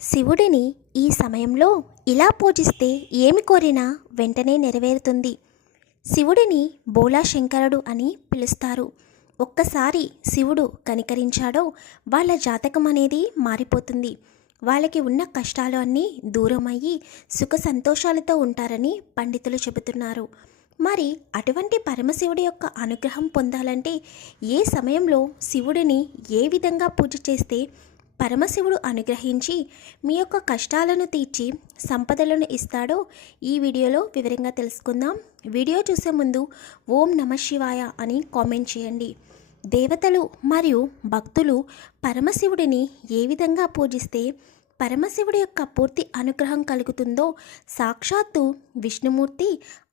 శివుడిని ఈ సమయంలో ఇలా పూజిస్తే ఏమి కోరినా వెంటనే నెరవేరుతుంది. శివుడిని బోలా శంకరుడు అని పిలుస్తారు. ఒక్కసారి శివుడు కనికరించాడో వాళ్ళ జాతకం అనేది మారిపోతుంది. వాళ్ళకి ఉన్న కష్టాలు అన్నీ దూరమయ్యి సుఖ సంతోషాలతో ఉంటారని పండితులు చెబుతున్నారు. మరి అటువంటి పరమశివుడి యొక్క అనుగ్రహం పొందాలంటే ఏ సమయంలో శివుడిని ఏ విధంగా పూజ చేస్తే పరమశివుడు అనుగ్రహించి మీ యొక్క కష్టాలను తీర్చి సంపదలను ఇస్తాడో ఈ వీడియోలో వివరంగా తెలుసుకుందాం. వీడియో చూసే ముందు ఓం నమ శివాయ అని కామెంట్ చేయండి. దేవతలు మరియు భక్తులు పరమశివుడిని ఏ విధంగా పూజిస్తే పరమశివుడి యొక్క పూర్తి అనుగ్రహం కలుగుతుందో సాక్షాత్తు విష్ణుమూర్తి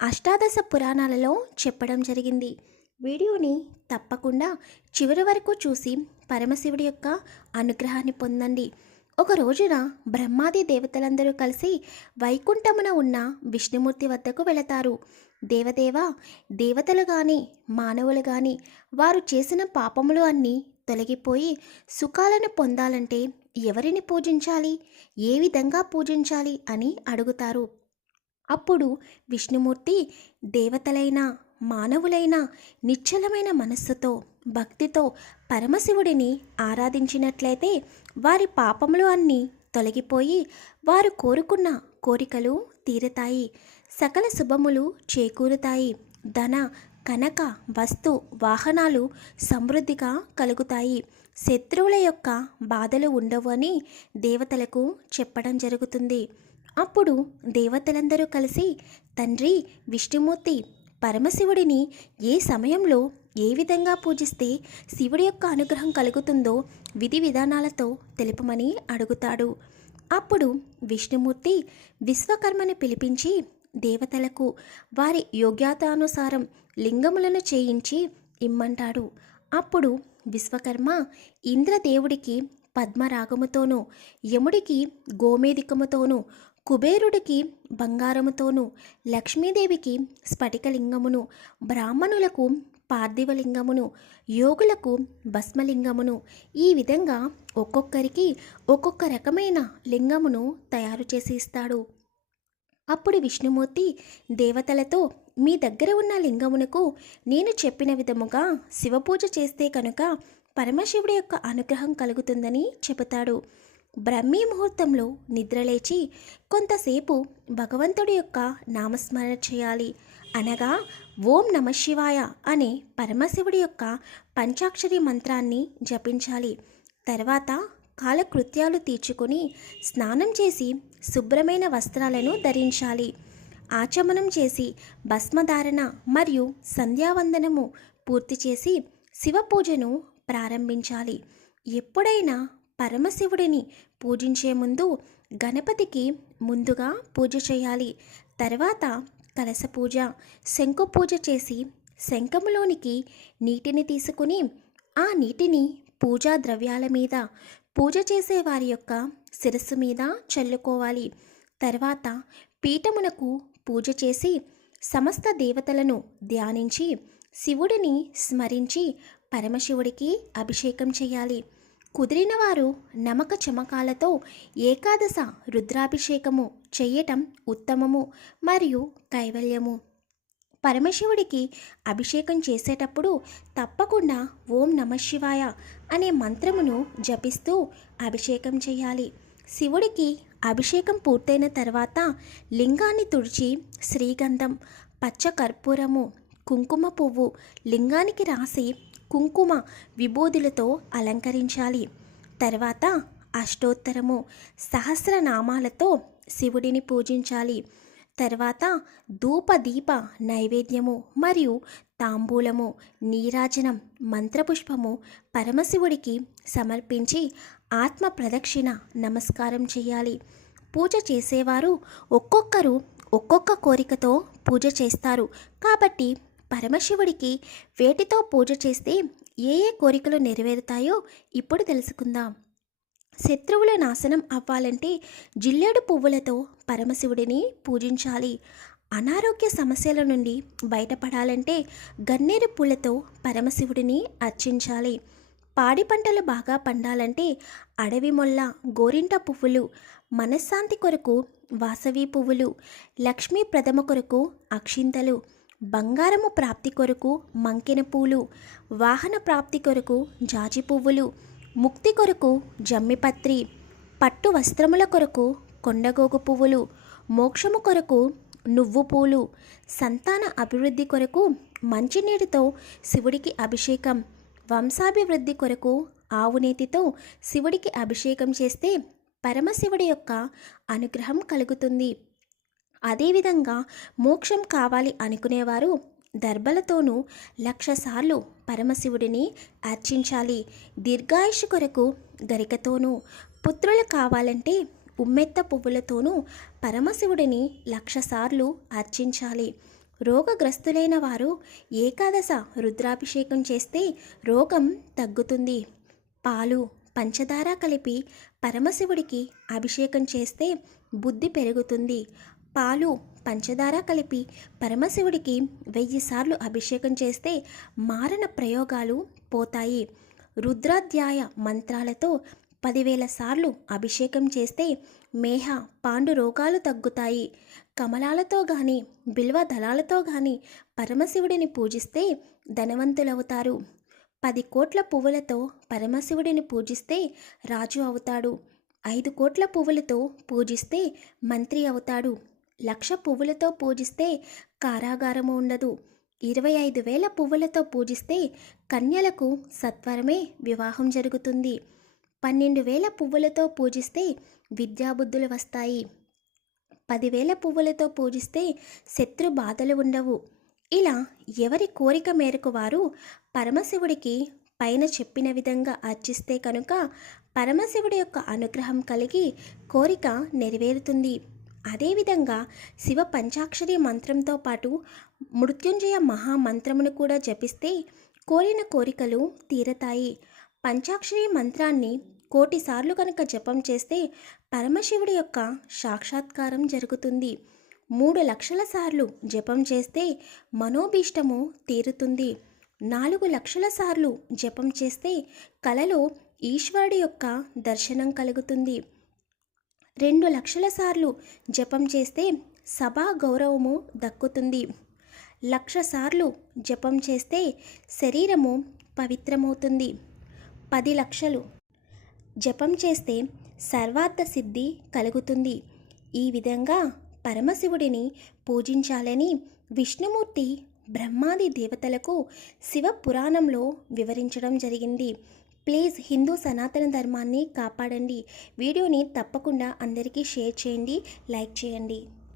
అష్టాదశ పురాణాలలో చెప్పడం జరిగింది. వీడియోని తప్పకుండా చివరి వరకు చూసి పరమశివుడి యొక్క అనుగ్రహాన్ని పొందండి. ఒక రోజున బ్రహ్మాది దేవతలందరూ కలిసి వైకుంఠమున ఉన్న విష్ణుమూర్తి వద్దకు వెళతారు. దేవదేవ దేవతలు కానీ మానవులు కానీ వారు చేసిన పాపములు అన్నీ తొలగిపోయి సుఖాలను పొందాలంటే ఎవరిని పూజించాలి? ఏ విధంగా పూజించాలి? అని అడుగుతారు. అప్పుడు విష్ణుమూర్తి దేవతలైన మానవులైన నిశ్చలమైన మనస్సుతో భక్తితో పరమశివుడిని ఆరాధించినట్లయితే వారి పాపములు అన్నీ తొలగిపోయి వారు కోరుకున్న కోరికలు తీరుతాయి. సకల శుభములు చేకూరుతాయి. ధన కనక వస్తు వాహనాలు సమృద్ధిగా కలుగుతాయి. శత్రువుల యొక్క బాధలు ఉండవు అని దేవతలకు చెప్పడం జరుగుతుంది. అప్పుడు దేవతలందరూ కలిసి తండ్రి విష్ణుమూర్తి పరమశివుడిని ఏ సమయంలో ఏ విధంగా పూజిస్తే శివుడి యొక్క అనుగ్రహం కలుగుతుందో విధి విధానాలతో తెలుపమని అడుగుతాడు. అప్పుడు విష్ణుమూర్తి విశ్వకర్మని పిలిపించి దేవతలకు వారి యోగ్యతానుసారం లింగములను చేయించి ఇమ్మంటాడు. అప్పుడు విశ్వకర్మ ఇంద్రదేవుడికి పద్మరాగముతోనూ యముడికి గోమేదికముతోనూ కుబేరుడికి బంగారముతోనూ లక్ష్మీదేవికి స్ఫటికలింగమును బ్రాహ్మణులకు పార్థివలింగమును యోగులకు భస్మలింగమును. ఈ విధంగా ఒక్కొక్కరికి ఒక్కొక్క రకమైన లింగమును తయారు చేసి ఇస్తాడు. అప్పుడు విష్ణుమూర్తి దేవతలతో మీ దగ్గర ఉన్న లింగమునకు నేను చెప్పిన విధముగా శివపూజ చేస్తే కనుక పరమశివుడి యొక్క అనుగ్రహం కలుగుతుందని చెబుతాడు. బ్రహ్మీ ముహూర్తంలో నిద్రలేచి కొంతసేపు భగవంతుడి యొక్క నామస్మరణ చేయాలి. అనగా ఓం నమ శివాయ అనే పరమశివుడి యొక్క పంచాక్షరి మంత్రాన్ని జపించాలి. తర్వాత కాలకృత్యాలు తీర్చుకొని స్నానం చేసి శుభ్రమైన వస్త్రాలను ధరించాలి. ఆచమనం చేసి భస్మధారణ మరియు సంధ్యావందనము పూర్తి చేసి శివ పూజను ప్రారంభించాలి. ఎప్పుడైనా పరమశివుడిని పూజించే ముందు గణపతికి ముందుగా పూజ చేయాలి. తర్వాత కలస పూజ. శంకు పూజ చేసి శంఖములోనికి నీటిని తీసుకుని ఆ నీటిని పూజా ద్రవ్యాల మీద పూజ చేసే వారి యొక్క శిరస్సు మీద చల్లుకోవాలి. తర్వాత పీఠమునకు పూజ చేసి సమస్త దేవతలను ధ్యానించి శివుడిని స్మరించి పరమశివుడికి అభిషేకం చేయాలి. కుదిరిన వారు నమక చమకాలతో ఏకాదశ రుద్రాభిషేకము చేయటం ఉత్తమము మరియు కైవల్యము. పరమశివుడికి అభిషేకం చేసేటప్పుడు తప్పకుండా ఓం నమ శివాయ అనే మంత్రమును జపిస్తూ అభిషేకం చేయాలి శివుడికి అభిషేకం పూర్తయిన తర్వాత లింగాన్ని తుడిచి శ్రీగంధం పచ్చ కర్పూరము కుంకుమ పువ్వు లింగానికి రాసి కుంకుమ విభూదులతో అలంకరించాలి. తర్వాత అష్టోత్తరము సహస్రనామాలతో శివుడిని పూజించాలి. తర్వాత ధూపదీప నైవేద్యము మరియు తాంబూలము నీరాజనం మంత్రపుష్పము పరమశివుడికి సమర్పించి ఆత్మ ప్రదక్షిణ నమస్కారం చేయాలి. పూజ చేసేవారు ఒక్కొక్కరు ఒక్కొక్క కోరికతో పూజ చేస్తారు. కాబట్టి పరమశివుడికి వేటితో పూజ చేస్తే ఏ ఏ కోరికలు నెరవేరుతాయో ఇప్పుడు తెలుసుకుందాం. శత్రువుల నాశనం అవ్వాలంటే జిల్లేడు పువ్వులతో పరమశివుడిని పూజించాలి. అనారోగ్య సమస్యల నుండి బయటపడాలంటే గన్నేరు పూలతో పరమశివుడిని అర్చించాలి. పాడి పంటలు బాగా పండాలంటే అడవి మొల్ల గోరింట పువ్వులు మనశ్శాంతి కొరకు వాసవి పువ్వులు లక్ష్మీ ప్రథమ కొరకు అక్షింతలు బంగారము ప్రాప్తి కొరకు మంకెన పూలు వాహన ప్రాప్తి కొరకు జాజి పువ్వులు ముక్తి కొరకు జమ్మిపత్రి పట్టు వస్త్రముల కొరకు కొండగోగు పువ్వులు మోక్షము కొరకు నువ్వు పూలు సంతాన అభివృద్ధి కొరకు మంచినీటితో శివుడికి అభిషేకం వంశాభివృద్ధి కొరకు ఆవునేతితో శివుడికి అభిషేకం చేస్తే పరమశివుడి యొక్క అనుగ్రహం కలుగుతుంది. అదేవిధంగా మోక్షం కావాలి అనుకునేవారు దర్భలతోనూ లక్ష సార్లు పరమశివుడిని అర్చించాలి. దీర్ఘాయుషు కొరకు గరికతోనూ పుత్రులు కావాలంటే ఉమ్మెత్త పువ్వులతోనూ పరమశివుడిని లక్ష సార్లు అర్చించాలి. రోగగ్రస్తులైన వారు ఏకాదశ రుద్రాభిషేకం చేస్తే రోగం తగ్గుతుంది. పాలు పంచదార కలిపి పరమశివుడికి అభిషేకం చేస్తే బుద్ధి పెరుగుతుంది. పాలు పంచదార కలిపి పరమశివుడికి వెయ్యి సార్లు అభిషేకం చేస్తే మారణ ప్రయోగాలు పోతాయి. రుద్రాధ్యాయ మంత్రాలతో పదివేల సార్లు అభిషేకం చేస్తే మేహ పాండు రోగాలు తగ్గుతాయి. కమలాలతో గాని బిల్వ దళాలతో గాని పరమశివుడిని పూజిస్తే ధనవంతులవుతారు. పది కోట్ల పువ్వులతో పరమశివుడిని పూజిస్తే రాజు అవుతాడు. ఐదు కోట్ల పువ్వులతో పూజిస్తే మంత్రి అవుతాడు. లక్ష పువ్వులతో పూజిస్తే కారాగారము ఉండదు. ఇరవై ఐదు వేల పువ్వులతో పూజిస్తే కన్యలకు సత్వరమే వివాహం జరుగుతుంది. పన్నెండు వేల పువ్వులతో పూజిస్తే విద్యాబుద్ధులు వస్తాయి. పదివేల పువ్వులతో పూజిస్తే శత్రు బాధలు ఉండవు. ఇలా ఎవరి కోరిక మేరకు వారు పరమశివుడికి పైన చెప్పిన విధంగా అర్చిస్తే కనుక పరమశివుడి యొక్క అనుగ్రహం కలిగి కోరిక నెరవేరుతుంది. అదేవిధంగా శివ పంచాక్షరి మంత్రంతో పాటు మృత్యుంజయ మహామంత్రమును కూడా జపిస్తే కోరిన కోరికలు తీరతాయి. పంచాక్షరి మంత్రాన్ని కోటిసార్లు కనుక జపం చేస్తే పరమశివుడి యొక్క సాక్షాత్కారం జరుగుతుంది. మూడు లక్షల సార్లు జపం చేస్తే మనోభీష్టము తీరుతుంది. నాలుగు లక్షల సార్లు జపం చేస్తే కలలో ఈశ్వరుడి యొక్క దర్శనం కలుగుతుంది. రెండు లక్షల సార్లు జపం చేస్తే సభా గౌరవము దక్కుతుంది. లక్ష సార్లు జపం చేస్తే శరీరము పవిత్రమవుతుంది. పది లక్షలు జపం చేస్తే సర్వార్థ సిద్ధి కలుగుతుంది. ఈ విధంగా పరమశివుడిని పూజించాలని విష్ణుమూర్తి బ్రహ్మాది దేవతలకు శివ పురాణంలో వివరించడం జరిగింది. ప్లీజ్ హిందూ సనాతన ధర్మాన్ని కాపాడండి. వీడియోని తప్పకుండా అందరికీ షేర్ చేయండి లైక్ చేయండి.